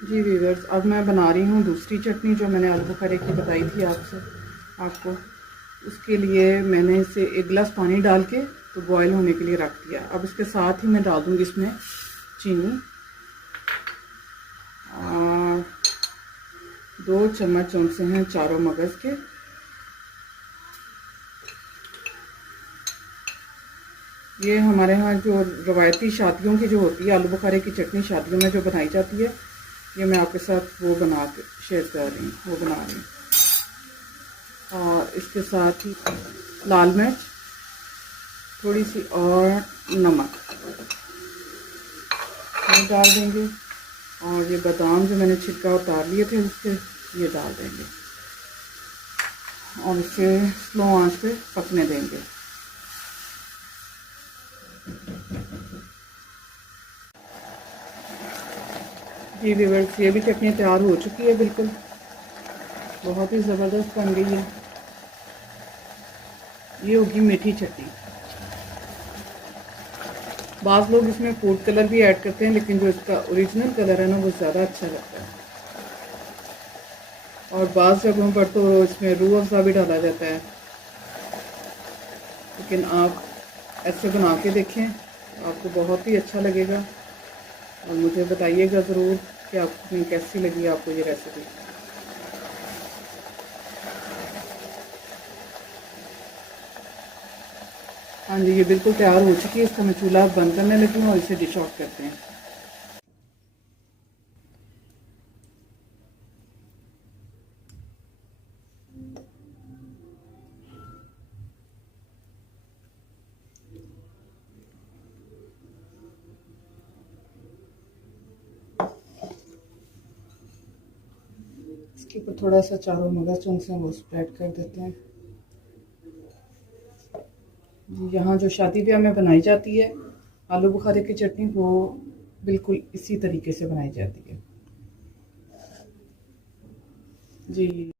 जी viewers, अब मैं बना रही हूँ दूसरी चटनी जो मैंने आलू बुखारे की बताई थी आपको। उसके लिए मैंने इसे 1 गिलास पानी डाल के तो बॉयल होने के लिए रख दिया। अब इसके साथ ही मैं डाल दूँगी इसमें चीनी, 2 चम्मच चमचे हैं चारों मगज़ के। ये हमारे यहाँ जो रवायती शादियों की जो होती है आलू बुखारे की चटनी, शादियों में जो बनाई जाती है, ये मैं आपके साथ वो बना के शेयर कर रही हूँ, वो बना रही हूँ। और इसके साथ ही लाल मिर्च, थोड़ी सी और नमक ये डाल देंगे। और ये बादाम जो मैंने छिलका उतार लिए थे उसके, ये डाल देंगे और इसे स्लो आंच पे पकने देंगे। जी व्यूअर्स, ये भी चटनी तैयार हो चुकी है, बिल्कुल बहुत ही ज़बरदस्त बन गई है। ये होगी मीठी चटनी। बाज़ लोग इसमें फूड कलर भी ऐड करते हैं, लेकिन जो इसका ओरिजिनल कलर है ना, वो ज़्यादा अच्छा लगता है। और बाज़ जगहों पर तो इसमें रूह अफ़ज़ा भी डाला जाता है, लेकिन आप ऐसे बना के देखें, आपको बहुत ही अच्छा लगेगा। और मुझे बताइएगा ज़रूर कि आपको कैसी लगी आपको ये रेसिपी। हाँ जी, ये बिल्कुल तैयार हो चुकी है। इसका मैं चूल्हा बंद करने लगी हूँ और इसे डिश आउट करते हैं। इसके ऊपर थोड़ा सा चारों मगज चमचे वो स्प्रेड कर देते हैं। यहाँ जो शादी ब्याह में बनाई जाती है आलू बुखारे की चटनी, वो बिल्कुल इसी तरीके से बनाई जाती है। जी।